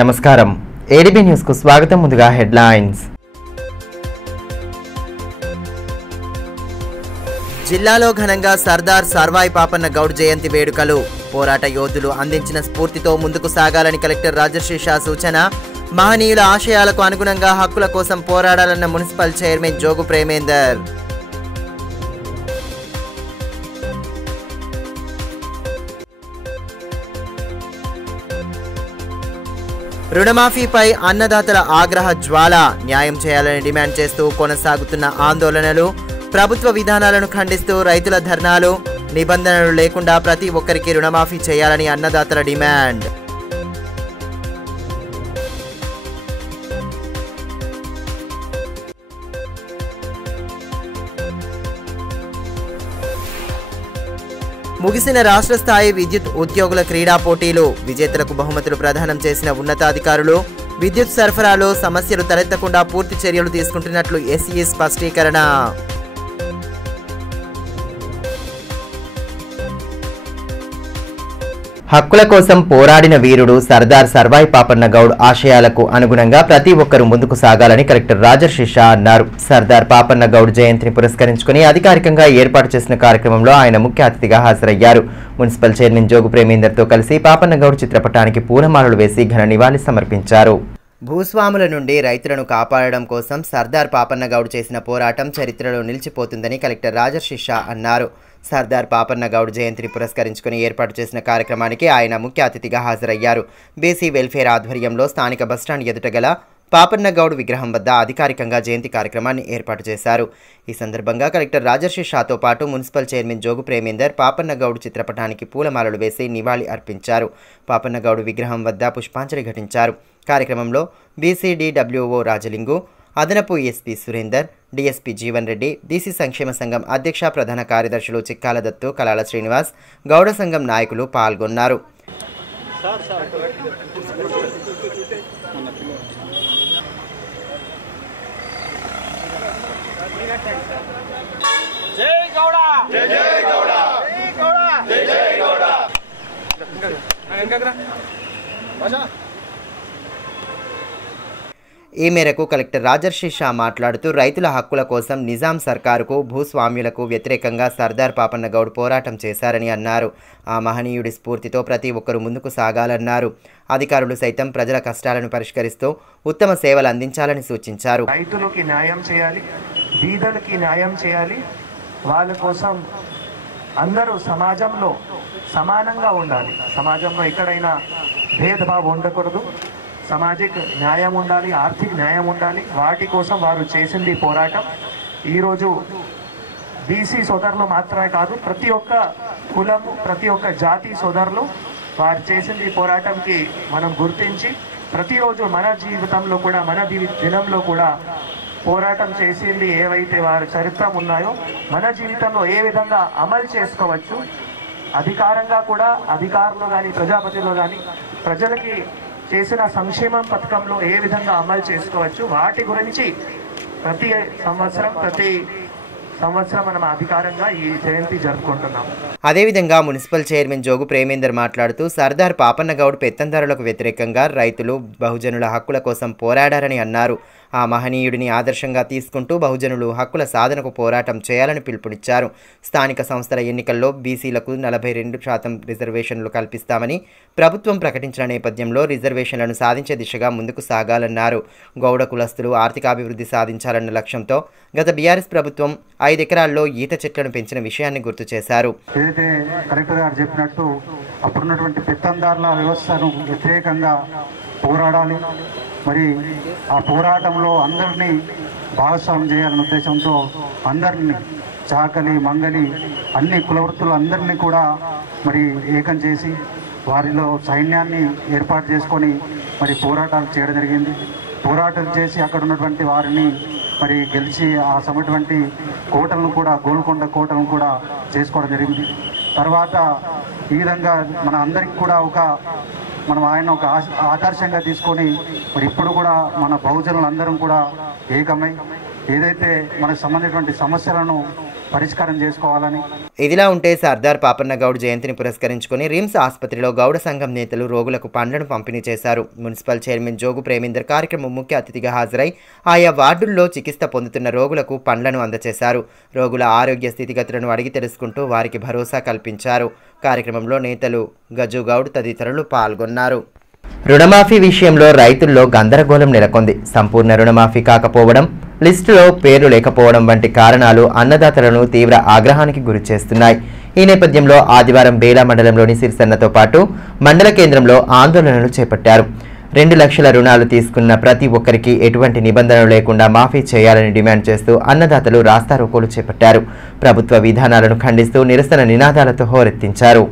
నమస్కారం ADB news కు స్వాగతం. ముందుగా హెడ్లైన్స్. జిల్లాలో ఘనంగా సర్దార్ సర్వాయి పాపన్న గౌడ్ జయంతి వేడుకలు. పోరాట యోధులు అందించిన స్ఫూర్తితో ముందుకు సాగాలని కలెక్టర్ రాజర్షి షా సూచన. మహనీయుల ఆశయాలకు అనుగుణంగా హక్కుల కోసం పోరాడాలన్న మున్సిపల్ చైర్మన్ జోగు ప్రేమేందర్. రుణమాఫీపై అన్నదాతల ఆగ్రహ జ్వాల. న్యాయం చేయాలని డిమాండ్ చేస్తూ కొనసాగుతున్న ఆందోళనలు. ప్రభుత్వ విధానాలను ఖండిస్తూ రైతుల ధర్నాలు. నిబంధనలు లేకుండా ప్రతి ఒక్కరికి రుణమాఫీ చేయాలని అన్నదాతల డిమాండ్. ముగిసిన రాష్ట్ర స్థాయి విద్యుత్ ఉద్యోగుల క్రీడా పోటీలు. విజేతలకు బహుమతులు ప్రదానం చేసిన ఉన్నతాధికారులు. విద్యుత్ సరఫరాలో సమస్యలు తలెత్తకుండా పూర్తి చర్యలు తీసుకుంటున్నట్లు ఎస్ఈ స్పష్టీకరణ. హక్కుల కోసం పోరాడిన వీరుడు సర్దార్ సర్వాయి పాపన్న గౌడ్ ఆశయాలకు అనుగుణంగా ప్రతి ఒక్కరూ ముందుకు సాగాలని కలెక్టర్ రాజర్షి షా అన్నారు. సర్దార్ పాపన్న గౌడ్ జయంతిని పురస్కరించుకుని అధికారికంగా ఏర్పాటు చేసిన కార్యక్రమంలో ఆయన ముఖ్య అతిథిగా హాజరయ్యారు. మున్సిపల్ చైర్మన్ జోగు ప్రేమేందర్తో కలిసి పాపన్న గౌడ్ చిత్రపటానికి పూలమాలలు వేసి ఘన నివాళి సమర్పించారు. భూస్వాముల నుండి రైతులను కాపాడడం కోసం సర్దార్ పాపన్న గౌడ్ చేసిన పోరాటం చరిత్రలో నిలిచిపోతుందని కలెక్టర్ రాజర్షి షా అన్నారు. సర్దార్ పాపన్న గౌడ్ జయంతిని పురస్కరించుకుని ఏర్పాటు చేసిన కార్యక్రమానికి ఆయన ముఖ్య అతిథిగా హాజరయ్యారు. బీసీ వెల్ఫేర్ ఆధ్వర్యంలో స్థానిక బస్టాండ్ ఎదుట గల పాపన్న గౌడ్ విగ్రహం వద్ద అధికారికంగా జయంతి కార్యక్రమాన్ని ఏర్పాటు చేశారు. ఈ సందర్భంగా కలెక్టర్ రాజర్షి షాతో పాటు మున్సిపల్ చైర్మన్ జోగు ప్రేమేందర్ పాపన్న గౌడ్ చిత్రపటానికి పూలమాలలు వేసి నివాళి అర్పించారు. పాపన్న గౌడ్ విగ్రహం వద్ద పుష్పాంజలి ఘటించారు. కార్యక్రమంలో బీసీడీడబ్ల్యూఓ రాజలింగు, అదనపు SP Surender, DSP Jeevan Reddy, BC సంక్షేమ సంఘం అధ్యక్ష ప్రధాన కార్యదర్శులు చిక్కాల దత్తు, కలాల శ్రీనివాస్, గౌడ సంఘం నాయకులు పాల్గొన్నారు. ఈ మేరకు కలెక్టర్ రాజర్షి షా మాట్లాడుతూ రైతుల హక్కుల కోసం నిజాం సర్కారుకు, భూస్వామ్యులకు వ్యతిరేకంగా సర్దార్ పాపన్న గౌడ్ పోరాటం చేశారని అన్నారు. ఆ మహనీయుడి స్ఫూర్తితో ప్రతి ఒక్కరూ ముందుకు సాగాలన్నారు. అధికారులు సైతం ప్రజల కష్టాలను పరిష్కరిస్తూ ఉత్తమ సేవలు అందించాలని సూచించారు. రైతులకి న్యాయం చేయాలి, బీదలకి న్యాయం చేయాలి. వాళ్ళ కోసం అందరూ సమాజంలో సమానంగా ఉండాలి. సమాజంలో ఎక్కడైనా భేదభావం ఉండకూడదు. సామాజిక న్యాయం ఉండాలి, ఆర్థిక న్యాయం ఉండాలి. వాటి కోసం వారు చేసింది పోరాటం. ఈరోజు బీసీ సోదరులు మాత్రమే కాదు, ప్రతి ఒక్క కులము, ప్రతి ఒక్క జాతి సోదరులు వారు చేసింది పోరాటంకి మనం గుర్తించి ప్రతిరోజు మన జీవితంలో కూడా, మన దినంలో కూడా పోరాటం చేసింది ఏవైతే వారి చరిత్ర ఉన్నాయో మన జీవితంలో ఏ విధంగా అమలు చేసుకోవచ్చు, అధికారంగా కూడా అధికారులు కానీ ప్రజాపతిలో కానీ ప్రజలకి చేసిన సంక్షేమం పథకంలో ఏ విధంగా అమలు చేసుకోవచ్చు, వాటి గురించి ప్రతి సంవత్సరం మనం అధికారంగా ఈ జయంతి జరుపుకుంటున్నాం. అదేవిధంగా మున్సిపల్ చైర్మన్ జోగు ప్రేమేందర్ మాట్లాడుతూ సర్దార్ పాపన్న గౌడ్ పెత్తందారులకు వ్యతిరేకంగా రైతులు, బహుజనుల హక్కుల కోసం పోరాడారని అన్నారు. ఆ మహనీయుడిని ఆదర్శంగా తీసుకుంటూ బహుజనులు హక్కుల సాధనకు పోరాటం చేయాలని పిలుపునిచ్చారు. స్థానిక సంస్థల ఎన్నికల్లో బీసీలకు 42% రిజర్వేషన్లు కల్పిస్తామని ప్రభుత్వం ప్రకటించిన నేపథ్యంలో రిజర్వేషన్లను సాధించే దిశగా ముందుకు సాగాలన్నారు. గౌడ కులస్తులు ఆర్థికాభివృద్ధి సాధించాలన్న లక్ష్యంతో గత బీఆర్ఎస్ ప్రభుత్వం 5 ఎకరాల్లో ఈత చెట్లను పెంచిన విషయాన్ని గుర్తు చేశారు. ఏదైతే కలెక్టర్ గారు చెప్పినట్టు అప్పుడున్నటువంటి పెత్తందారుల వ్యవస్థను వ్యతిరేకంగా పోరాడాలి, మరి ఆ పోరాటంలో అందరినీ భాగస్వామ్యం చేయాలనే ఉద్దేశంతో అందరినీ చాకలి, మంగలి అన్ని కులవృత్తులు అందరినీ కూడా మరి ఏకం చేసి వారిలో సైన్యాన్ని ఏర్పాటు చేసుకొని మరి పోరాటాలు చేయడం జరిగింది. పోరాటం చేసి అక్కడ ఉన్నటువంటి వారిని మరి గెలిచి ఆ సమటువంటి కోటలను కూడా, గోల్కొండ కోటలను కూడా చేసుకోవడం జరిగింది. తర్వాత ఈ విధంగా మన అందరికి కూడా మనం ఆయన ఒక ఆదర్శంగా తీసుకొని మరి ఇప్పుడు కూడా మన బహుజనులందరం కూడా ఏకమై ఏదైతే మనకు సంబంధించినటువంటి సమస్యలను పరిష్కారం చేసుకోవాలని. ఇదిలా ఉంటే సర్దార్ పాపన్న గౌడ్ జయంతిని పురస్కరించుకుని రిమ్స్ ఆసుపత్రిలో గౌడ సంఘం నేతలు రోగులకు పండ్లను పంపిణీ చేశారు. మున్సిపల్ చైర్మన్ జోగు ప్రేమేందర్ కార్యక్రమం ముఖ్య అతిథిగా హాజరై ఆయా వార్డుల్లో చికిత్స పొందుతున్న రోగులకు పండ్లను అందజేశారు. రోగుల ఆరోగ్య స్థితిగతులను అడిగి తెలుసుకుంటూ వారికి భరోసా కల్పించారు. కార్యక్రమంలో నేతలు గజు గౌడ్ తదితరులు పాల్గొన్నారు. రుణమాఫీ విషయంలో రైతుల్లో గందరగోళం నెలకొంది. సంపూర్ణ రుణమాఫీ కాకపోవడం, లిస్టులో పేర్లు లేకపోవడం వంటి కారణాలు అన్నదాతలను తీవ్ర ఆగ్రహానికి గురిచేస్తున్నాయి. ఈ నేపథ్యంలో ఆదివారం బేలా మండలంలోని సిరిసన్నతో పాటు మండల కేంద్రంలో ఆందోళనలు చేపట్టారు. 2 లక్షల రుణాలు తీసుకున్న ప్రతి ఒక్కరికి ఎటువంటి నిబంధనలు లేకుండా మాఫీ చేయాలని డిమాండ్ చేస్తూ అన్నదాతలు రాస్తారోకోలు చేపట్టారు. ప్రభుత్వ విధానాలను ఖండిస్తూ నిరసన నినాదాలతో హోరెత్తించారు.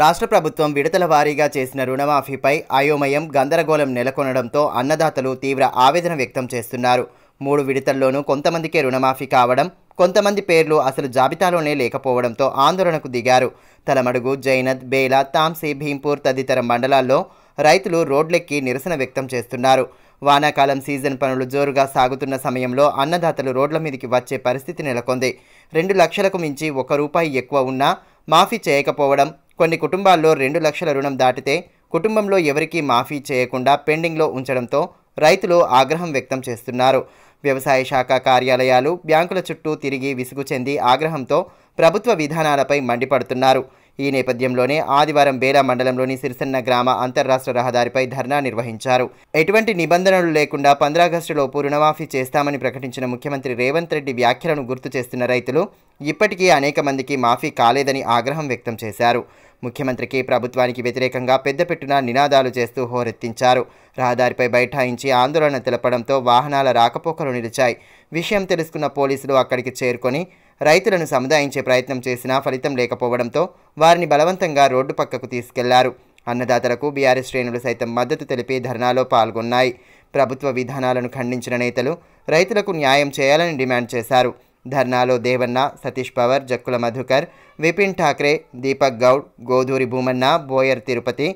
రాష్ట్ర ప్రభుత్వం విడతల వారీగా చేసిన రుణమాఫీపై అయోమయం, గందరగోళం నెలకొనడంతో అన్నదాతలు తీవ్ర ఆవేదన వ్యక్తం చేస్తున్నారు. 3 విడతల్లోనూ కొంతమందికే రుణమాఫీ కావడం, కొంతమంది పేర్లు అసలు జాబితాలోనే లేకపోవడంతో ఆందోళనకు దిగారు. తలమడుగు, జైనద్, బేలా, తాంసీ, భీంపూర్ తదితర మండలాల్లో రైతులు రోడ్లెక్కి నిరసన వ్యక్తం చేస్తున్నారు. వానాకాలం సీజన్ పనులు జోరుగా సాగుతున్న సమయంలో అన్నదాతలు రోడ్ల మీదకి వచ్చే పరిస్థితి నెలకొంది. 2 లక్షలకు మించి ₹1 ఎక్కువ ఉన్నా మాఫీ చేయకపోవడం, కొన్ని కుటుంబాల్లో 2 లక్షల రుణం దాటితే కుటుంబంలో ఎవరికీ మాఫీ చేయకుండా పెండింగ్లో ఉంచడంతో రైతులు ఆగ్రహం వ్యక్తం చేస్తున్నారు. వ్యవసాయ శాఖ కార్యాలయాలు, బ్యాంకుల చుట్టూ తిరిగి విసుగు చెంది ఆగ్రహంతో ప్రభుత్వ విధానాలపై మండిపడుతున్నారు. ఈ నేపథ్యంలోనే ఆదివారం బేలా మండలంలోని సిరిసన్న గ్రామ అంతర్రాష్ట్ర రహదారిపై ధర్నా నిర్వహించారు. ఎటువంటి నిబంధనలు లేకుండా 15 ఆగస్టులోపు రుణమాఫీ చేస్తామని ప్రకటించిన ముఖ్యమంత్రి రేవంత్ రెడ్డి వ్యాఖ్యలను గుర్తు చేస్తున్న రైతులు ఇప్పటికీ అనేక మందికి మాఫీ కాలేదని ఆగ్రహం వ్యక్తం చేశారు. ముఖ్యమంత్రికి, ప్రభుత్వానికి వ్యతిరేకంగా పెద్దపెట్టున నినాదాలు చేస్తూ హోరెత్తించారు. రహదారిపై బైఠాయించి ఆందోళన తెలపడంతో వాహనాల రాకపోకలు నిలిచాయి. విషయం తెలుసుకున్న పోలీసులు అక్కడికి చేరుకొని రైతులను సముదాయించే ప్రయత్నం చేసినా ఫలితం లేకపోవడంతో వారిని బలవంతంగా రోడ్డు పక్కకు తీసుకెళ్లారు. అన్నదాతలకు బీఆర్ఎస్ శ్రేణులు సైతం మద్దతు తెలిపి ధర్నాలో పాల్గొన్నాయి. ప్రభుత్వ విధానాలను ఖండించిన నేతలు రైతులకు న్యాయం చేయాలని డిమాండ్ చేశారు. ధర్నాలో దేవన్న, సతీష్ పవర్, జక్కుల మధుకర్, విపిన్ ఠాక్రే, దీపక్ గౌడ్, గోధూరి భూమన్న, బోయర్ తిరుపతి,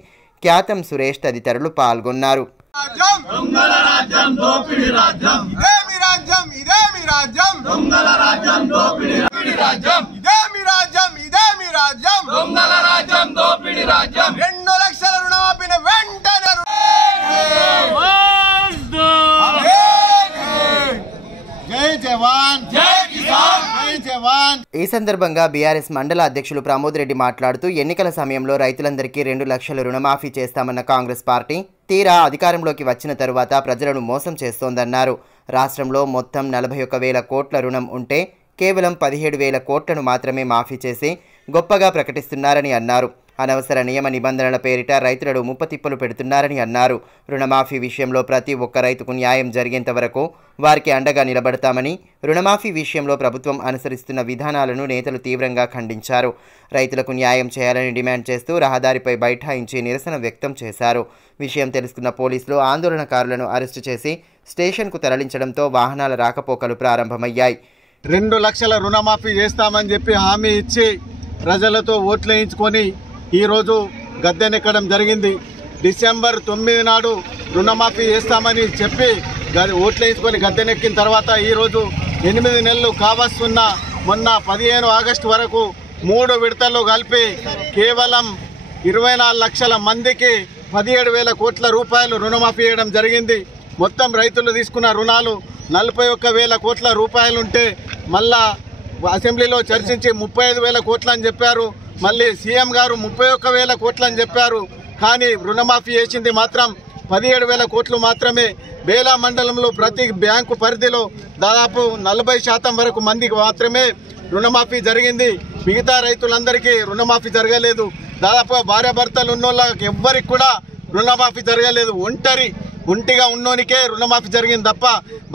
క్యాతం సురేష్ తదితరులు పాల్గొన్నారు. ఈ సందర్భంగా బీఆర్ఎస్ మండల అధ్యక్షులు ప్రమోద్ రెడ్డి మాట్లాడుతూ ఎన్నికల సమయంలో రైతులందరికీ 2 లక్షల రుణమాఫీ చేస్తామన్న కాంగ్రెస్ పార్టీ తీరా అధికారంలోకి వచ్చిన తరువాత ప్రజలను మోసం చేస్తోందన్నారు. రాష్ట్రంలో మొత్తం 41,000 కోట్ల రుణం ఉంటే కేవలం 17,000 కోట్లను మాత్రమే మాఫీ చేసి గొప్పగా ప్రకటిస్తున్నారని అన్నారు. అనవసర నియమ నిబంధనల పేరిట రైతులను ముప్పతిప్పలు పెడుతున్నారని అన్నారు. రుణమాఫీ విషయంలో ప్రతి ఒక్క రైతుకు న్యాయం జరిగేంత వరకు వారికి అండగా నిలబడతామని, రుణమాఫీ విషయంలో ప్రభుత్వం అనుసరిస్తున్న విధానాలను నేతలు తీవ్రంగా ఖండించారు. రైతులకు న్యాయం చేయాలని డిమాండ్ చేస్తూ రహదారిపై బైఠాయించి నిరసన వ్యక్తం చేశారు. విషయం తెలుసుకున్న పోలీసులు ఆందోళనకారులను అరెస్టు చేసి స్టేషన్కు తరలించడంతో వాహనాల రాకపోకలు ప్రారంభమయ్యాయి. 2 లక్షల రుణమాఫీ చేస్తామని చెప్పి హామీ ఇచ్చి ప్రజలతో ఓట్లు వేయించుకొని ఈరోజు గద్దెనెక్కడం జరిగింది. డిసెంబర్ 9 నాడు రుణమాఫీ చేస్తామని చెప్పి ఓట్లు వేయించుకొని గద్దెనెక్కిన తర్వాత ఈరోజు 8 నెలలు కావస్తున్న మొన్న 15 ఆగస్టు వరకు 3 విడతల్లో కలిపి కేవలం 24 లక్షల మందికి 17,000 కోట్ల రూపాయలు రుణమాఫీ చేయడం జరిగింది. మొత్తం రైతులు తీసుకున్న రుణాలు 41,000 కోట్ల రూపాయలుంటే మళ్ళా అసెంబ్లీలో చర్చించి 35,000 కోట్లు అని చెప్పారు. మళ్ళీ సీఎం గారు 31,000 కోట్లు అని చెప్పారు. కానీ రుణమాఫీ చేసింది మాత్రం 17,000 కోట్లు మాత్రమే. బేలా మండలంలో ప్రతి బ్యాంకు పరిధిలో దాదాపు 40% వరకు మందికి మాత్రమే రుణమాఫీ జరిగింది. మిగతా రైతులందరికీ రుణమాఫీ జరగలేదు. దాదాపు భార్యాభర్తలు ఉన్నోళ్ళకి ఎవ్వరికి కూడా రుణమాఫీ జరగలేదు. ఒంటిగా ఉన్నోనికే రుణమాఫీ జరిగింది తప్ప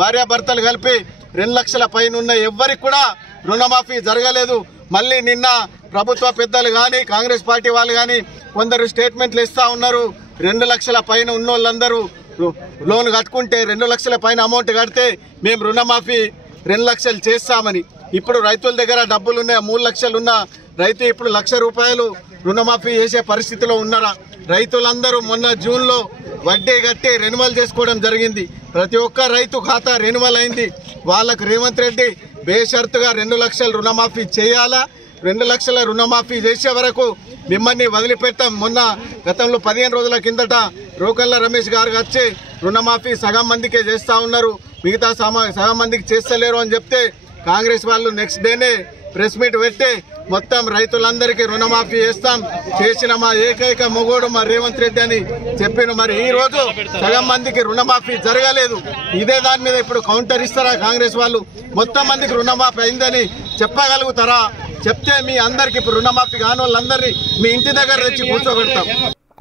భార్యాభర్తలు కలిపి 2 లక్షల పైన ఉన్న ఎవ్వరికి కూడా రుణమాఫీ జరగలేదు. మళ్ళీ నిన్న ప్రభుత్వ పెద్దలు కానీ కాంగ్రెస్ పార్టీ వాళ్ళు కానీ కొందరు స్టేట్మెంట్లు ఇస్తూ ఉన్నారు. 2 లక్షల పైన ఉన్న వాళ్ళందరూ లోన్ కట్టుకుంటే 2 లక్షల పైన అమౌంట్ కడితే మేము రుణమాఫీ 2 లక్షలు చేస్తామని. ఇప్పుడు రైతుల దగ్గర డబ్బులు ఉన్నాయి. 3 లక్షలు ఉన్న రైతు ఇప్పుడు ₹1,00,000 రుణమాఫీ చేసే పరిస్థితిలో ఉన్నారా? రైతులందరూ మొన్న జూన్లో వడ్డీ కట్టి రెన్యువల్ చేసుకోవడం జరిగింది. ప్రతి ఒక్క రైతు ఖాతా రెన్యువల్ అయింది. వాళ్ళకు రేవంత్ రెడ్డి బేషరతుగా 2 లక్షల రుణమాఫీ చేయాలా. 2 లక్షల రుణమాఫీ చేసే వరకు మిమ్మల్ని వదిలిపెట్టాం. మొన్న గతంలో 15 రోజుల కిందట రోకల్ల రమేష్ గారు వచ్చి రుణమాఫీ సగం మందికే చేస్తూ ఉన్నారు, మిగతా సగం మందికి చేస్తలేరు అని చెప్తే కాంగ్రెస్ వాళ్ళు నెక్స్ట్ డేనే ప్రెస్ మీట్ పెట్టి మొత్తం రైతులందరికీ రుణమాఫీ చేస్తాం, చేసిన మా ఏకైక మొగోడు మా రేవంత్ రెడ్డి అని చెప్పిన. మరి ఈ రోజు సగం మందికి రుణమాఫీ జరగలేదు. ఇదే దాని మీద ఇప్పుడు కౌంటర్ ఇస్తారా కాంగ్రెస్ వాళ్ళు? మొత్తం మందికి రుణమాఫీ అయిందని చెప్పగలుగుతారా? చెప్తే మీ అందరికి ఇప్పుడు రుణమాఫీ కాని వాళ్ళందరినీ మీ ఇంటి దగ్గర తెచ్చి కూర్చోబెడతాం.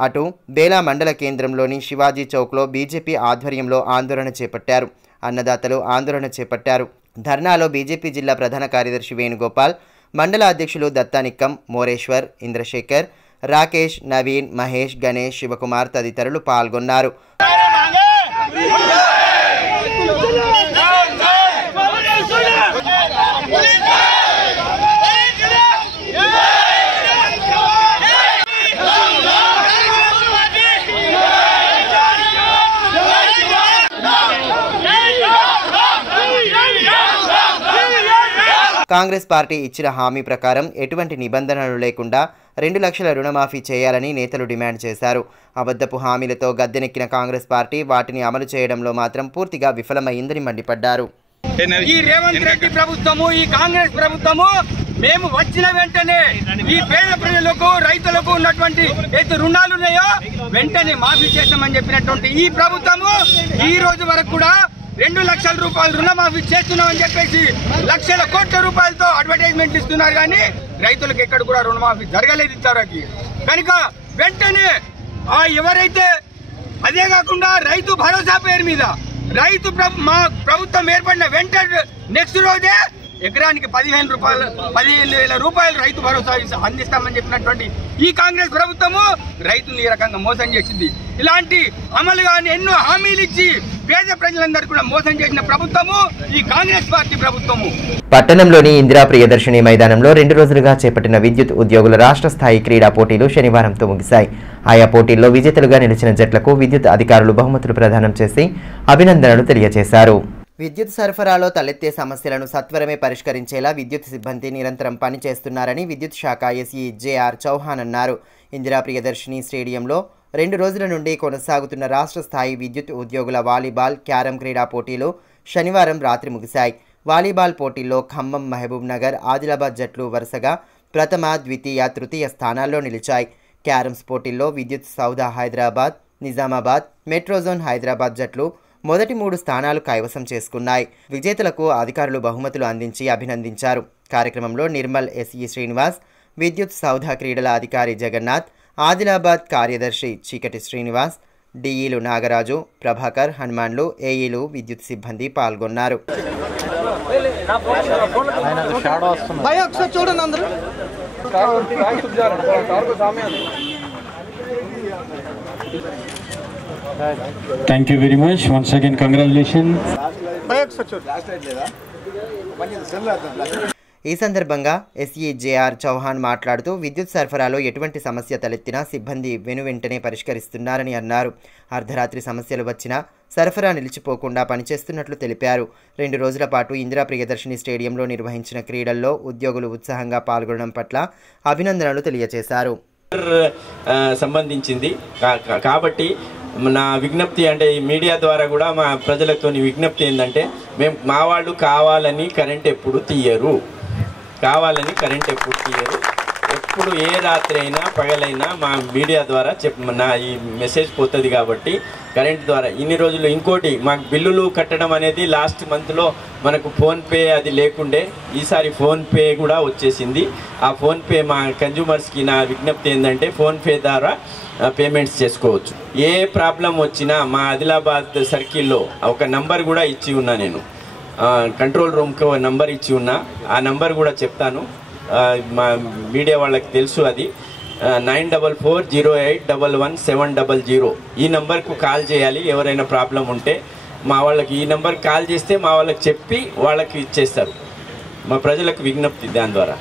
అటు బేలా మండల కేంద్రంలోని శివాజీ చౌక్లో బీజేపీ ఆధ్వర్యంలో ఆందోళన చేపట్టారు. అన్నదాతలు ఆందోళన చేపట్టారు. ధర్నాలో బీజేపీ జిల్లా ప్రధాన కార్యదర్శి వేణుగోపాల్, మండల అధ్యక్షులు దత్తానిక్కం, మోరేశ్వర్, ఇంద్రశేఖర్, రాకేష్, నవీన్, మహేష్, గణేష్, శివకుమార్ తదితరులు పాల్గొన్నారు. కాంగ్రెస్ పార్టీ ఇచ్చిన హామీ ప్రకారం ఎటువంటి నిబంధనలు లేకుండా 2 లక్షల రుణమాఫీ చేయాలని నేతలు డిమాండ్ చేశారు. అబద్ధపు హామీలతో గద్దెనెక్కిన కాంగ్రెస్ పార్టీ వాటిని అమలు చేయడంలో మాత్రం పూర్తిగా విఫలమైందని మండిపడ్డారు. ఈ రేవంత్ రెడ్డి ప్రభుత్వము, ఈ కాంగ్రెస్ ప్రభుత్వము మేము వచ్చిన వెంటనే ఈ పేద ప్రజలకు, రైతులకు ఉన్నటువంటి ఏదైతే రుణాలు ఉన్నాయో వెంటనే మాఫీ చేస్తామని చెప్పినటువంటి ఈ ప్రభుత్వము ఈ రోజు వరకు కూడా 2 లక్షల రూపాయలు రుణమాఫీ చేస్తున్నామని చెప్పేసి లక్షల కోట్ల రూపాయలతో అడ్వర్టైజ్మెంట్ ఇస్తున్నారు, కానీ రైతులకు ఎక్కడ కూడా రుణమాఫీ జరగలేదు ఇంతవరకు. కనుక వెంటనే ఎవరైతే, అదే కాకుండా రైతు భరోసా పేరు మీద మా ప్రభుత్వం ఏర్పడిన వెంటనే నెక్స్ట్ రోజే ఎకరానికి 15,000 రూపాయలు రైతు భరోసా అందిస్తామని చెప్పినటువంటి ఈ కాంగ్రెస్ ప్రభుత్వము రైతులు ఈ రకంగా మోసం చేసింది. ఇలాంటి అమలు కానీ ఎన్నో హామీలు ఇచ్చి పేద ప్రజలందరూ కూడా మోసం చేసిన ప్రభుత్వము ఈ కాంగ్రెస్ పార్టీ ప్రభుత్వము. పట్టణంలోని ఇందిరా ప్రియదర్శిని మైదానంలో 2 రోజులుగా చేపట్టిన విద్యుత్ ఉద్యోగుల రాష్ట్ర స్థాయి క్రీడా పోటీలు శనివారంతో ముగిశాయి. ఆయా పోటీల్లో విజేతలుగా నిలిచిన జట్లకు విద్యుత్ అధికారులు బహుమతులు ప్రదానం చేసి అభినందనలు తెలియజేశారు. విద్యుత్ సరఫరాలో తలెత్తే సమస్యలను సత్వరమే పరిష్కరించేలా విద్యుత్ సిబ్బంది నిరంతరం పనిచేస్తున్నారని విద్యుత్ శాఖ ఎస్ఈ జేఆర్ చౌహాన్ అన్నారు. ఇందిరా ప్రియదర్శిని స్టేడియంలో 2 రోజుల నుండి కొనసాగుతున్న రాష్ట్ర స్థాయి విద్యుత్ ఉద్యోగుల వాలీబాల్, క్యారమ్ క్రీడా పోటీలు శనివారం రాత్రి ముగిశాయి. వాలీబాల్ పోటీల్లో ఖమ్మం, మహబూబ్ నగర్, ఆదిలాబాద్ జట్లు వరుసగా ప్రథమ, ద్వితీయ, తృతీయ స్థానాల్లో నిలిచాయి. క్యారమ్స్ పోటీల్లో విద్యుత్ సౌదా హైదరాబాద్, నిజామాబాద్, మెట్రోజోన్ హైదరాబాద్ జట్లు మొదటి 3 స్థానాలు కైవసం చేసుకున్నాయి. విజేతలకు అధికారులు బహుమతులు అందించి అభినందించారు. కార్యక్రమంలో నిర్మల్ ఎస్ఈ శ్రీనివాస్, విద్యుత్ సౌధ క్రీడల అధికారి జగన్నాథ్, ఆదిలాబాద్ కార్యదర్శి చీకటి శ్రీనివాస్, డిఈలు నాగరాజు, ప్రభాకర్, హనుమాన్లు, ఏఈలు, విద్యుత్ సిబ్బంది పాల్గొన్నారు. Thank you very much. Once again, congratulations. ఈ సందర్భంగా ఎస్ఈ జేఆర్ చౌహాన్ మాట్లాడుతూ విద్యుత్ సరఫరాలో ఎటువంటి సమస్య తలెత్తినా సిబ్బంది వెనువెంటనే పరిష్కరిస్తున్నారని అన్నారు. అర్ధరాత్రి సమస్యలు వచ్చినా సరఫరా నిలిచిపోకుండా పనిచేస్తున్నట్లు తెలిపారు. 2 రోజుల పాటు ఇందిరా ప్రియదర్శిని స్టేడియంలో నిర్వహించిన క్రీడల్లో ఉద్యోగులు ఉత్సాహంగా పాల్గొనడం పట్ల అభినందనలు తెలియజేశారు. సంబంధించింది కాబట్టి నా విజ్ఞప్తి అంటే ఈ మీడియా ద్వారా కూడా మా ప్రజలతో విజ్ఞప్తి ఏంటంటే, మా వాళ్ళు కావాలని కరెంట్ ఎప్పుడు తీయరు, ఎప్పుడు ఏ రాత్రి అయినా పగలైనా మా మీడియా ద్వారా నా ఈ మెసేజ్ పోతుంది. కాబట్టి కరెంట్ ద్వారా ఇన్ని రోజులు ఇంకోటి మాకు బిల్లులు కట్టడం అనేది లాస్ట్ మంత్లో మనకు ఫోన్పే అది లేకుండే, ఈసారి ఫోన్పే కూడా వచ్చేసింది. ఆ ఫోన్పే మా కన్జ్యూమర్స్కి నా విజ్ఞప్తి ఏంటంటే ఫోన్పే ద్వారా పేమెంట్స్ చేసుకోవచ్చు. ఏ ప్రాబ్లం వచ్చినా మా ఆదిలాబాద్ సర్కిల్లో ఒక నంబర్ కూడా ఇచ్చి ఉన్నా, నేను కంట్రోల్ రూమ్కి ఒక నంబర్ ఇచ్చి ఉన్నా. ఆ నంబర్ కూడా చెప్తాను, మా మీడియా వాళ్ళకి తెలుసు. అది 9440811700. ఈ నంబర్కు కాల్ చేయాలి. ఎవరైనా ప్రాబ్లం ఉంటే మా వాళ్ళకి ఈ నంబర్కి కాల్ చేస్తే మా వాళ్ళకి చెప్పి వాళ్ళకి ఇచ్చేస్తారు. మా ప్రజలకు విజ్ఞప్తి దాని ద్వారా.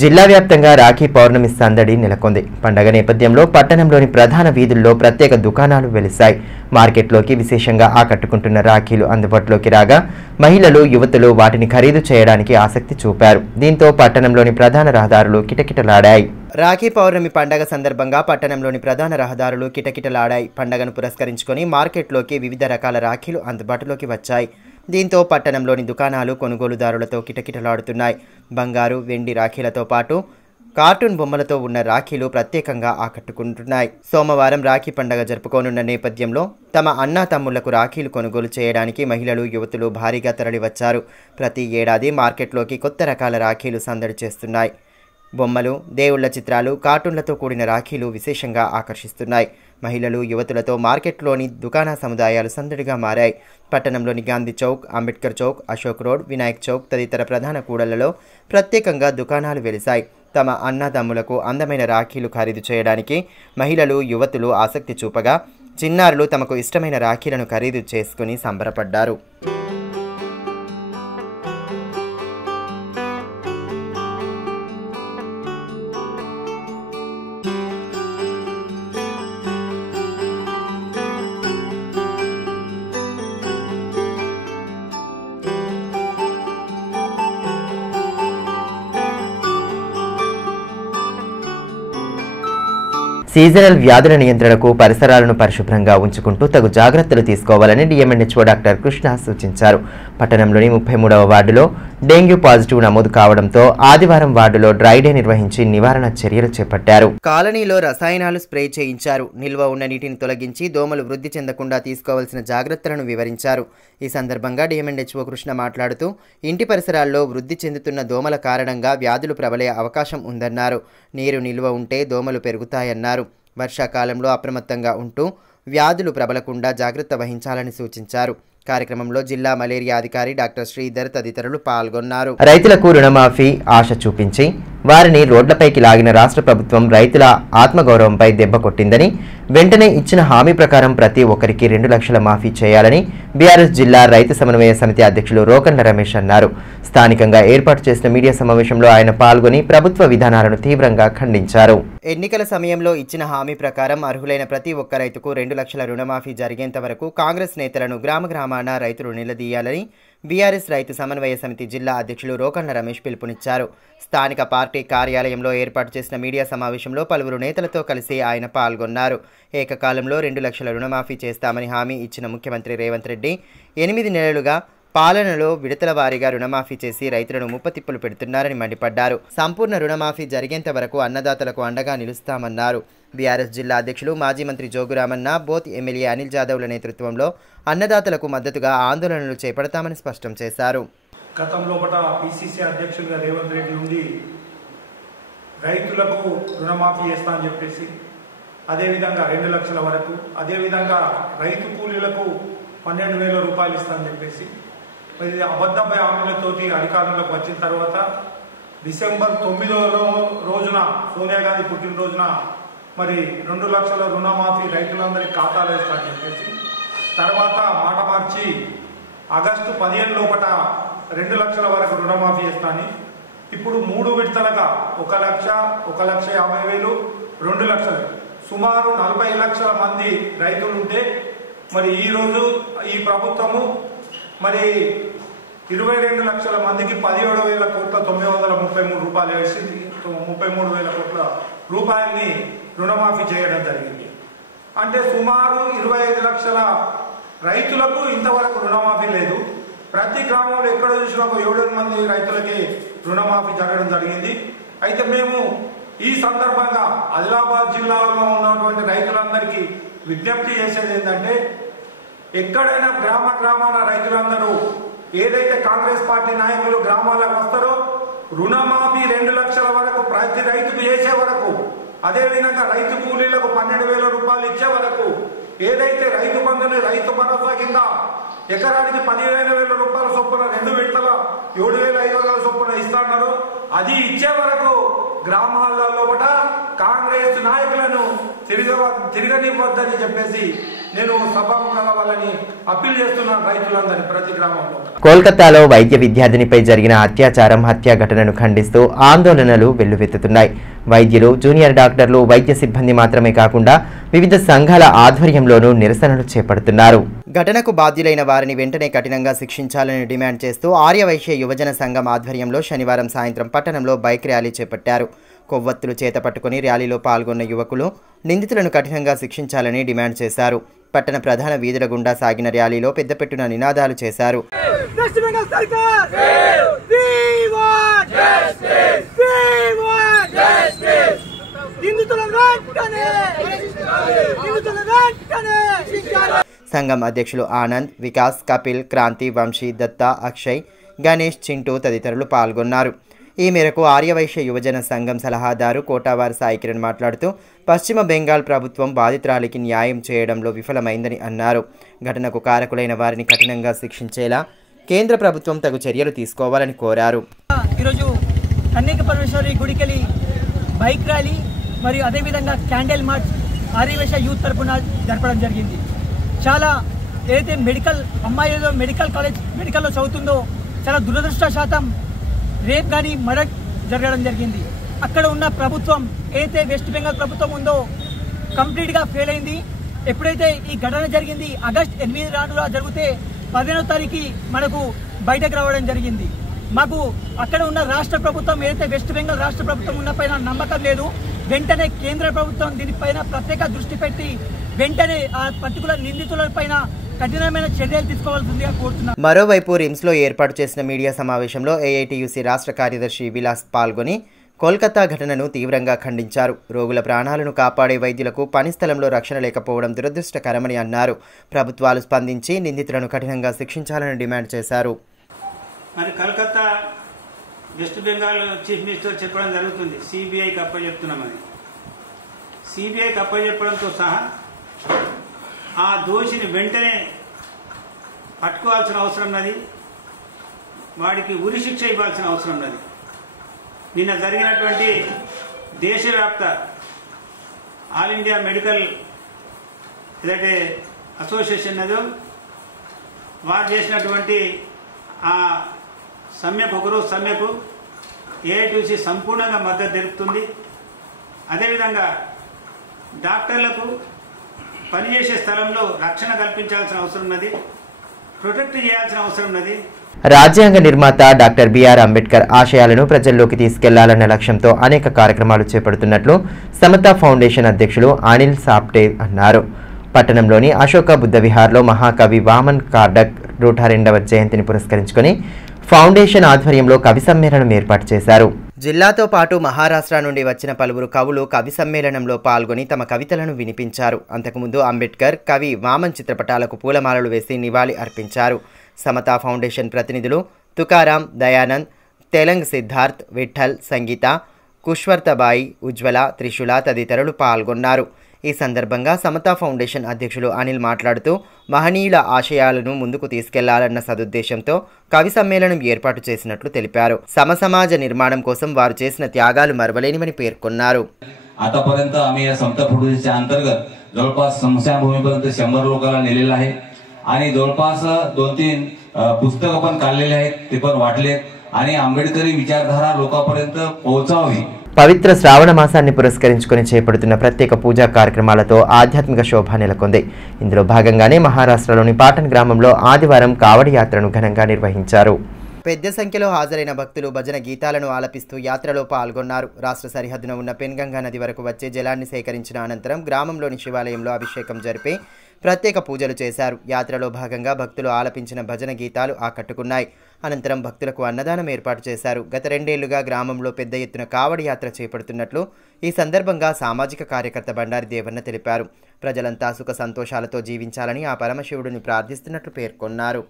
జిల్లా వ్యాప్తంగా రాఖీ పౌర్ణమి సందడి నెలకొంది. పండగ నేపథ్యంలో పట్టణంలోని ప్రధాన వీధుల్లో ప్రత్యేక దుకాణాలు వెలిశాయి. మార్కెట్లోకి విశేషంగా ఆకట్టుకుంటున్న రాఖీలు అందుబాటులోకి రాగా మహిళలు, యువతులు వాటిని ఖరీదు చేయడానికి ఆసక్తి చూపారు. దీంతో పట్టణంలోని ప్రధాన రహదారులు కిటకిటలాడాయి. రాఖీ పౌర్ణమి పండగ సందర్భంగా పట్టణంలోని ప్రధాన రహదారులు కిటకిటలాడాయి. పండగను పురస్కరించుకొని మార్కెట్లోకి వివిధ రకాల రాఖీలు అందుబాటులోకి వచ్చాయి. దీంతో పట్టణంలోని దుకాణాలు కొనుగోలుదారులతో కిటకిటలాడుతున్నాయి. బంగారు, వెండి రాఖీలతో పాటు కార్టూన్ బొమ్మలతో ఉన్న రాఖీలు ప్రత్యేకంగా ఆకట్టుకుంటున్నాయి. సోమవారం రాఖీ పండగ జరుపుకోనున్న నేపథ్యంలో తమ అన్నా తమ్ముళ్లకు రాఖీలు కొనుగోలు చేయడానికి మహిళలు, యువతులు భారీగా తరలివచ్చారు. ప్రతి ఏడాది మార్కెట్లోకి కొత్త రకాల రాఖీలు సందడి చేస్తున్నాయి. బొమ్మలు, దేవుళ్ల చిత్రాలు, కార్టూన్లతో కూడిన రాఖీలు విశేషంగా ఆకర్షిస్తున్నాయి. మహిళలు, యువతులతో మార్కెట్లోని దుకాణ సముదాయాలు సందడిగా మారాయి. పట్టణంలోని గాంధీ చౌక్, అంబేద్కర్ చౌక్, అశోక్ రోడ్, వినాయక్ చౌక్ తదితర ప్రధాన కూడళ్లలో ప్రత్యేకంగా దుకాణాలు వెలిశాయి. తమ అన్నదమ్ములకు అందమైన రాఖీలు ఖరీదు చేయడానికి మహిళలు, యువతులు ఆసక్తి చూపగా చిన్నారులు తమకు ఇష్టమైన రాఖీలను ఖరీదు చేసుకుని సంబరపడ్డారు. సీజనల్ వ్యాధుల నియంత్రణకు పరిసరాలను పరిశుభ్రంగా ఉంచుకుంటూ తగు జాగ్రత్తలు తీసుకోవాలని డిఎంఎన్హెచ్ఓ డాక్టర్ కృష్ణ సూచించారు. పట్టణంలోని 33వ వార్డులో డెంగ్యూ పాజిటివ్ నమోదు కావడంతో ఆదివారం వార్డులో డ్రై డే నిర్వహించి నివారణ చర్యలు చేపట్టారు. కాలనీలో రసాయనాలు స్ప్రే చేయించారు. నిల్వ ఉన్న నీటిని తొలగించి దోమలు వృద్ధి చెందకుండా తీసుకోవాల్సిన జాగ్రత్తలను వివరించారు. ఈ సందర్భంగా డిఎంఎన్హెచ్ఓ కృష్ణ మాట్లాడుతూ ఇంటి పరిసరాల్లో వృద్ధి చెందుతున్న దోమల కారణంగా వ్యాధులు ప్రబలే అవకాశం ఉందన్నారు. నీరు నిల్వ ఉంటే దోమలు పెరుగుతాయన్నారు. వర్షాకాలంలో అప్రమత్తంగా ఉంటూ వ్యాధులు ప్రబలకుండా జాగ్రత్త వహించాలని సూచించారు. కార్యక్రమంలో జిల్లా మలేరియా అధికారి డాక్టర్ శ్రీధర్ తదితరులు పాల్గొన్నారు. రైతులకు రుణమాఫీ ఆశ చూపించి వారిని రోడ్లపైకి లాగిన రాష్ట్ర ప్రభుత్వం రైతుల ఆత్మగౌరవంపై దెబ్బ కొట్టిందని, వెంటనే ఇచ్చిన హామీ ప్రకారం ప్రతి ఒక్కరికి 2 లక్షల మాఫీ చేయాలని బీఆర్ఎస్ జిల్లా రైతు సమన్వయ సమితి అధ్యక్షులు రోకన్ల రమేష్ అన్నారు. స్థానికంగా ఏర్పాటు చేసిన మీడియా సమావేశంలో ఆయన పాల్గొని ప్రభుత్వ విధానాలను తీవ్రంగా ఖండించారు. ఎన్నికల సమయంలో ఇచ్చిన హామీ ప్రకారం అర్హులైన ప్రతి ఒక్క రైతుకు 2 లక్షల రుణమాఫీ జరిగేంత వరకు కాంగ్రెస్ నేతలను గ్రామాన రైతులు నిలదీయాలని బీఆర్ఎస్ రైతు సమన్వయ సమితి జిల్లా అధ్యక్షులు రోకన్ల రమేష్ పిలుపునిచ్చారు. స్థానిక పార్టీ కార్యాలయంలో ఏర్పాటు చేసిన మీడియా సమావేశంలో పలువురు నేతలతో కలిసి ఆయన పాల్గొన్నారు. ఏకకాలంలో 2 లక్షల రుణమాఫీ చేస్తామని హామీ ఇచ్చిన ముఖ్యమంత్రి రేవంత్ రెడ్డి 8 నెలలుగా పాలనలో విడతల వారీగా రుణమాఫీ చేసి రైతులను ముప్పతిప్పులు పెడుతున్నారని మండిపడ్డారు. సంపూర్ణ రుణమాఫీ జరిగేంత వరకు అన్నదాతలకు అండగా నిలుస్తామన్నారు. బీఆర్ఎస్ జిల్లా అధ్యక్షులు మాజీ మంత్రి జోగురామన్న, బోత్ ఎమ్మెల్యే అనిల్ జాదవ్ల నేతృత్వంలో అన్నదాతలకు మద్దతుగా ఆందోళనలు చేపడతామని స్పష్టం చేశారు. గతంలో పిసిసి అధ్యక్షులుగా రేవంత్ రెడ్డి ఉండి రైతులకు రుణమాఫీ చేస్తా అని చెప్పేసి, అదేవిధంగా 2 లక్షల వరకు, అదేవిధంగా రైతు కూలీలకు 12,000 రూపాయలు ఇస్తా అని చెప్పేసి మరి అబద్ధమై హామీలతోటి అధికారంలోకి వచ్చిన తర్వాత డిసెంబర్ 9వ రోజున సోనియా గాంధీ పుట్టినరోజున మరి 2 లక్షల రుణమాఫీ రైతులందరికీ ఖాతాలు వేస్తా అని చెప్పేసి, తర్వాత మాట మార్చి ఆగస్టు 15 లోపల 2 లక్షల వరకు రుణమాఫీ చేస్తానని, ఇప్పుడు 3 విడతలుగా 1 లక్ష, 1,50,000, 2 లక్షలు, సుమారు 40 లక్షల మంది రైతులు ఉంటే మరి ఈరోజు ఈ ప్రభుత్వము మరి 22 లక్షల మందికి 17,933 రూపాయలు వేసింది. 33,000 కోట్ల రూపాయలని రుణమాఫీ చేయడం జరిగింది. అంటే సుమారు 25 లక్షల రైతులకు ఇంతవరకు రుణమాఫీ లేదు. ప్రతి గ్రామంలో ఎక్కడ చూసినా 7 మంది రైతులకి రుణమాఫీ జరగడం జరిగింది. అయితే మేము ఈ సందర్భంగా ఆదిలాబాద్ జిల్లాలో ఉన్నటువంటి రైతులందరికీ విజ్ఞప్తి చేసేది ఏంటంటే, ఎక్కడైనా గ్రామాన రైతులందరూ ఏదైతే కాంగ్రెస్ పార్టీ నాయకులు గ్రామాలకు వస్తారో రుణమాఫీ 2 లక్షల వరకు ప్రతి రైతుకు చేసే వరకు, అదేవిధంగా రైతు కూలీలకు 12,000 రూపాయలు ఇచ్చే వరకు, ఏదైతే రైతు బంధుని రైతు భరోసా కింద ఎకరానికి 15,000 రూపాయల చొప్పున 2 విడతల 7,500 చొప్పున ఇస్తున్నారు, అది ఇచ్చే వరకు గ్రామాలలో కాంగ్రెస్ నాయకులను తిరగనివ్వద్దని చెప్పేసి నేను సభాముఖంగా వాళ్ళని అప్పీల్ చేస్తున్నాను, రైతులందరినీ ప్రతి గ్రామంలో. కోల్కతాలో వైద్య విద్యార్థినిపై జరిగిన అత్యాచారం హత్య ఘటనను ఖండిస్తూ ఆందోళనలు వెల్లువెత్తుతున్నాయి. వైద్యులు, జూనియర్ డాక్టర్లు, వైద్య సిబ్బంది మాత్రమే కాకుండా వివిధ సంఘాల ఆధ్వర్యంలోనూ నిరసనలు చేపడుతున్నారు. ఘటనకు బాధ్యులైన వారిని వెంటనే కఠినంగా శిక్షించాలని డిమాండ్ చేస్తూ ఆర్యవైశ్య యువజన సంఘం ఆధ్వర్యంలో శనివారం సాయంత్రం పట్టణంలో బైక్ ర్యాలీ చేపట్టారు. కొవ్వొత్తులు చేత పట్టుకుని ర్యాలీలో పాల్గొన్న యువకులు నిందితులను కఠినంగా శిక్షించాలని డిమాండ్ చేశారు. పట్టణ ప్రధాన వీధుల గుండా సాగిన ర్యాలీలో పెద్దపెట్టున నినాదాలు చేశారు. సంఘం అధ్యక్షులు ఆనంద్, వికాస్, కపిల్, క్రాంతి, వంశీ, దత్తా, అక్షయ్, గణేష్, చింటూ తదితరులు పాల్గొన్నారు. ఈ మేరకు ఆర్యవైశ్య యువజన సంఘం సలహాదారు కోటావారి సాయి కిరణ్ మాట్లాడుతూ పశ్చిమ బెంగాల్ ప్రభుత్వం బాధితురాలికి న్యాయం చేయడంలో విఫలమైందని అన్నారు. ఘటనకు కారకులైన వారిని కఠినంగా శిక్షించేలా కేంద్ర ప్రభుత్వం తగు చర్యలు తీసుకోవాలని కోరారు. ఈరోజు కన్యక పరమేశ్వరి గుడికెళ్ళి బైక్ ర్యాలీ మరియు అదేవిధంగా క్యాండిల్ మార్చ్ ఆర్యవైశ్య యూత్ తరఫున జరపడం జరిగింది. చాలా ఏదైతే అమ్మాయి ఏదో మెడికల్లో చదువుతుందో చాలా దురదృష్టశాతం రేప్ కానీ మర్డర్ జరగడం జరిగింది. అక్కడ ఉన్న ప్రభుత్వం ఏదైతే వెస్ట్ బెంగాల్ ప్రభుత్వం ఉందో కంప్లీట్గా ఫెయిల్ అయింది. ఎప్పుడైతే ఈ ఘటన జరిగింది ఆగస్టు 8 నాడు జరిగితే 15వ తారీఖు మనకు బయటకు రావడం జరిగింది. మాకు అక్కడ ఉన్న రాష్ట్ర ప్రభుత్వం ఏదైతే వెస్ట్ బెంగాల్ రాష్ట్ర ప్రభుత్వం ఉన్న పైన నమ్మకం లేదు. వెంటనే కేంద్ర ప్రభుత్వం దీనిపైన ప్రత్యేక దృష్టి పెట్టి వెంటనే ఆ పర్టికులర్ నిందితులపైన కఠినమైన చర్యలు తీసుకోవాల్సిందిగా కోరుతున్నారు. మరోవైపు రిమ్స్లో ఏర్పాటు చేసిన మీడియా సమావేశంలో ఏఐటీయూసీ రాష్ట్ర కార్యదర్శి విలాస్ పాల్గొని కోల్కతా ఘటనను తీవ్రంగా ఖండించారు. రోగుల ప్రాణాలను కాపాడే వైద్యులకు పని స్థలంలో రక్షణ లేకపోవడం దురదృష్టకరమని అన్నారు. ప్రభుత్వాలు స్పందించి నిందితులను కఠినంగా శిక్షించాలని డిమాండ్ చేశారు. మరి Calcutta west Bengal chief minister చెప్పడం జరుగుతుంది, సిబిఐకి అప్పచెప్తున్నామని. సిబిఐకి అప్పచెప్పడంతో సహా ఆ దోషిని వెంటనే పట్టుకోవాల్సిన అవసరం ఉన్నది, వాడికి ఉరి శిక్ష ఇవ్వాల్సిన అవసరం ఉన్నది. నిన్న జరిగినటువంటి దేశవ్యాప్త ఆల్ ఇండియా మెడికల్ ఏదైతే అసోసియేషన్ అదో వారు చేసినటువంటి ఆ సమ్మెకు ఒకరోజు సమ్మెకు ఏఐటీయూసీ సంపూర్ణంగా మద్దతు తెలుపుతుంది. అదేవిధంగా డాక్టర్లకు పనిచేసే స్థలంలో రక్షణ కల్పించాల్సిన అవసరం ఉన్నది, ప్రొటెక్ట్ చేయాల్సిన అవసరం ఉన్నది. రాజ్యాంగ నిర్మాత డాక్టర్ బిఆర్ అంబేద్కర్ ఆశయాలను ప్రజల్లోకి తీసుకెళ్లాలన్న లక్ష్యంతో అనేక కార్యక్రమాలు చేపడుతున్నట్లు సమతా ఫౌండేషన్ అధ్యక్షులు అనిల్ సాప్టే అన్నారు. పట్టణంలోని అశోక బుద్ధ విహార్లో మహాకవి వామన్ కార్డక్ 102వ జయంతిని పురస్కరించుకుని ఫౌండేషన్ ఆధ్వర్యంలో కవి సమ్మేళనం ఏర్పాటు చేశారు. జిల్లాతో పాటు మహారాష్ట్ర నుండి వచ్చిన పలువురు కవులు కవి సమ్మేళనంలో పాల్గొని తమ కవితలను వినిపించారు. అంతకుముందు అంబేద్కర్, కవి వామన్ చిత్రపటాలకు పూలమాలలు వేసి నివాళి అర్పించారు. సమతా ఫౌండేషన్ ప్రతినిధులు తుకారాం, దయానంద్, తెలంగ్ సిద్ధార్థ్, విఠల్, సంగీత, కుష్వర్తబాయి, ఉజ్వల, త్రిశూల తదితరులు పాల్గొన్నారు. ఈ సందర్భంగా సమతా ఫౌండేషన్ అధ్యక్షులు అనిల్ మాట్లాడుతూ మహనీయుల ఆశయాలను ముందుకు తీసుకెళ్లాలన్న సదుద్దేశంతో కవి సమ్మేళనం ఏర్పాటు చేసినట్లు తెలిపారు. సమసమాజ నిర్మాణం కోసం వారు చేసిన త్యాగాలు మరవలేనివని పేర్కొన్నారు. आतापर्यंत आम्ही या समता फुडूच्या अंतर्गत जवळपास स्मशानभूमीपर्यंत 100 लोकांना नेलेलं आहे आणि जवळपास 2-3 पुस्तकं पण काढलेले आहेत, ते पण वाटलेत आणि आंबेडकरी विचारधारा लोकांपर्यंत पोहोचावी. పవిత్ర శ్రావణ మాసాన్ని పురస్కరించుకుని చేపడుతున్న ప్రత్యేక పూజా కార్యక్రమాలతో ఆధ్యాత్మిక శోభ నెలకొంది. ఇందులో భాగంగానే మహారాష్ట్రలోని పాటన్ గ్రామంలో ఆదివారం కావడి యాత్రను ఘనంగా నిర్వహించారు. పెద్ద సంఖ్యలో హాజరైన భక్తులు భజన గీతాలను ఆలపిస్తూ యాత్రలో పాల్గొన్నారు. రాష్ట్ర సరిహద్దున ఉన్న పెన్గంగా నది వరకు వచ్చే జలాన్ని సేకరించిన అనంతరం గ్రామంలోని శివాలయంలో అభిషేకం జరిపి ప్రత్యేక పూజలు చేశారు. యాత్రలో భాగంగా భక్తులు ఆలపించిన భజన గీతాలు ఆకట్టుకున్నాయి. అనంతరం భక్తులకు అన్నదానం ఏర్పాటు చేశారు. గత 2 ఏళ్లుగా గ్రామంలో పెద్ద ఎత్తున కావడి యాత్ర చేపడుతున్నట్లు ఈ సందర్భంగా సామాజిక కార్యకర్త బండారి దేవన్న తెలిపారు. ప్రజలంతా సుఖ సంతోషాలతో జీవించాలని ఆ పరమశివుడిని ప్రార్థిస్తున్నట్లు పేర్కొన్నారు.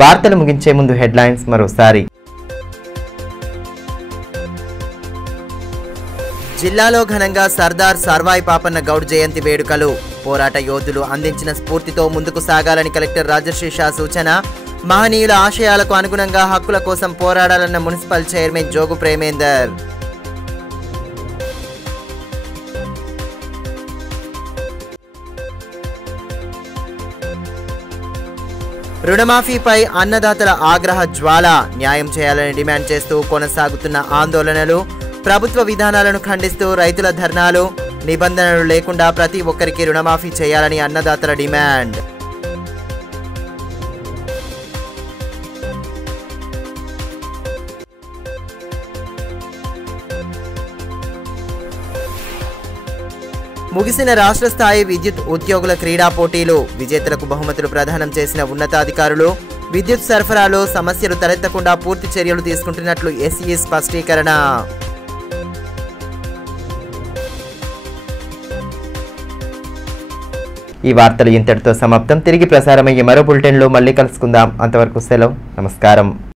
వార్తలు ముగించే ముందు హెడ్లైన్స్ మరోసారి. జిల్లాలో ఘనంగా సర్దార్ సర్వాయి పాపన్న గౌడ్ జయంతి వేడుకలు. పోరాట యోధులు అందించిన స్ఫూర్తితో ముందుకు సాగాలని కలెక్టర్ రాజర్షి షా సూచన. మహనీయుల ఆశయాలకు అనుగుణంగా హక్కుల కోసం పోరాడాలన్న మున్సిపల్ చైర్మన్ జోగు ప్రేమేందర్. రుణమాఫీపై అన్నదాతల ఆగ్రహ జ్వాల. న్యాయం చేయాలని డిమాండ్ చేస్తూ కొనసాగుతున్న ఆందోళనలు. ప్రభుత్వ విధానాలను ఖండిస్తూ రైతుల ధర్నాలు. నిబంధనలు లేకుండా ప్రతి ఒక్కరికి రుణమాఫీ చేయాలని అన్నదాతల డిమాండ్. ముగిసిన రాష్ట్ర స్థాయి విద్యుత్ ఉద్యోగుల క్రీడా పోటీలు. విజేతలకు బహుమతులు ప్రదానం చేసిన ఉన్నతాధికారులు. విద్యుత్ సరఫరాలో సమస్యలు తలెత్తకుండా పూర్తి చర్యలు తీసుకుంటున్నట్లు ఎస్ఈ స్పష్టీకరణ. ఈ వార్తలు ఇంతటితో సమాప్తం. తిరిగి ప్రసారమయ్యే మరో బులెటిన్లో మళ్ళీ కలుసుకుందాం. అంతవరకు సెలవు. నమస్కారం.